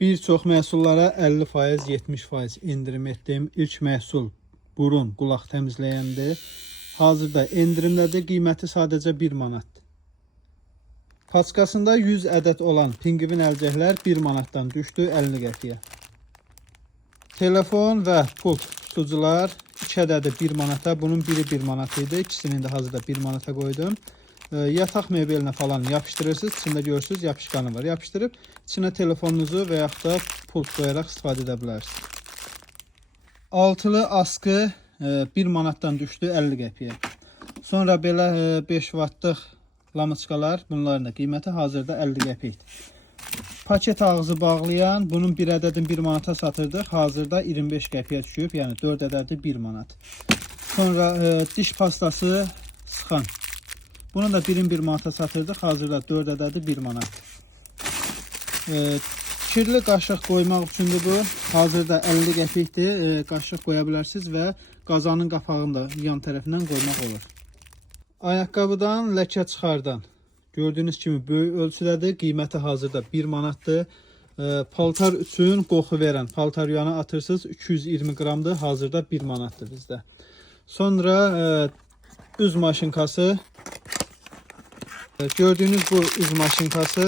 Bir çox məhsullara 50%, 70% indirim etdim. İlk məhsul burun, qulaq təmizləyəndir. Hazırda endirimlədir. Qiyməti sadəcə 1 manatdır. Paçkasında 100 ədəd olan pingvin əlcəklər 1 manatdan düşdü 50 qəpiyə. Telefon və pult tutucular 2 ədədi 1 manata. Bunun biri 1 manat idi. İkisini də hazırda 1 manata qoydum. Yataq mebelinə falan yapışdırırsınız. İçində görürsünüz yapışqanı var. Yapışdırıb içinə telefonunuzu və yaxud da pult qoyaraq istifadə edə bilərsiniz. Altılı askı 1 manatdan düşdü 50 qəpiyə. Sonra belə 5 vatlıq lamıçkalar, bunların da qiyməti hazırda 50 qəpikdir. Paket ağzı bağlayan, bunun bir ədədini 1 manata satırdıq. Hazırda 25 qəpiyə düşüb, yəni 4 ədədi 1 manat. Sonra diş pastası sıxan. Bunu da birin 1 manata satırdıq. Hazırda 4 ədədi 1 manat. Kirli qaşıq qoymaq üçündür bu. Hazırda 50 qəpikdir. Qaşıq qoya bilərsiniz və qazanın qapağını da yan tərəfindən qoymaq olur. Ayaqqabıdan ləkə çıxardan. Gördüyünüz kimi böyük ölçüdədir. Qiyməti hazırda 1 manatdır. Paltar üçün qoxu verən paltar yuyanı atırsınız. 220 qramdır. Hazırda 1 manatdır bizdə. Sonra üz maşinkası. Gördüyünüz bu üz maşinkası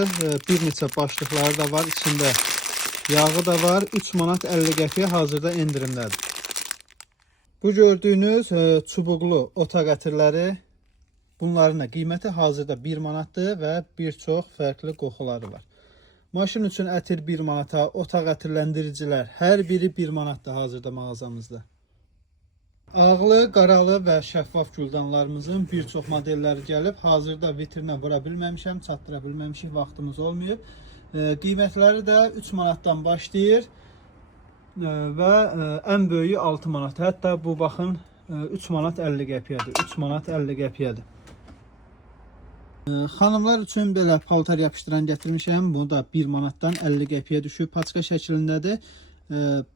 bir neçə başlıqları da var. İçində yağı da var. 3 manat 50 qəpiyə hazırda endirimdədir. Bu gördüyünüz çubuqlu otaq ətirləri. Bunların da qiyməti hazırda 1 manatdır və bir çox fərqli qoxuları var. Maşın üçün ətir 1 manata, otaq ətirləndiricilər hər biri 1 manatdır hazırda mağazamızda. Ağlı, qaralı və şəffaf güldanlarımızın bir çox modelləri gəlib. Hazırda vitrinə vura bilməmişəm, çatdıra bilməmişik, vaxtımız olmayıb. Qiymətləri də 3 manatdan başlayır və ən böyüyü 6 manat. Hətta bu baxın 3 manat 50 qəpiyədir. 3 manat 50 qəpiyədir. Xanımlar üçün belə paltar yapışdıran gətirmişəm. Bu da 1 manatdan 50 qəpiyə düşüb. Paçka şəklindədir.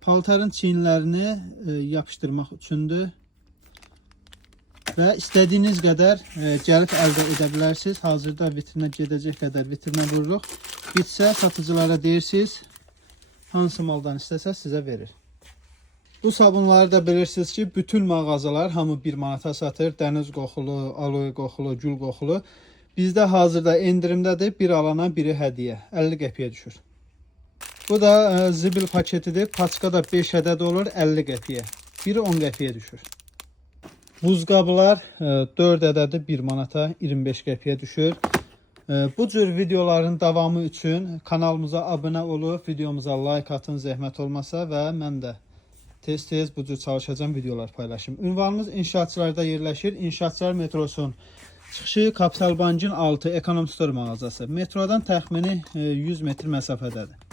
Paltarın çiyinlərini yapışdırmaq üçündür. Və istədiyiniz qədər gəlib əldə edə bilərsiniz. Hazırda vitrinə gedəcək qədər vitrinə vururuq. Bitsə satıcılara deyirsiniz, hansı maldan istəsə sizə verir. Bu sabunları da bilirsiniz ki, bütün mağazalar hamı 1 manata satır. Dəniz qoxulu, aloe qoxulu, gül qoxulu. Bizdə hazırda endirimdədir. Bir alana biri hədiyyə. 50 qəpiyə düşür. Bu da zibil paketidir. Paçkada 5 ədəd olur 50 qəpiyə. Biri 10 qəpiyə düşür. Buzqablar 4 ədədi 1 manata 25 qəpiyə düşür. Bu cür videoların davamı üçün kanalımıza abunə olub, videomuza like atın zəhmət olmasa və mən də tez-tez bu cür çalışacağım videolar paylaşım. Ünvanımız inşaatçılarda yerləşir. İnşaatçılar metrosun çıxışı Kapital Bankın 6 Ekonom Store mağazası. Metrodan təxmini 100 metr məsafədədir.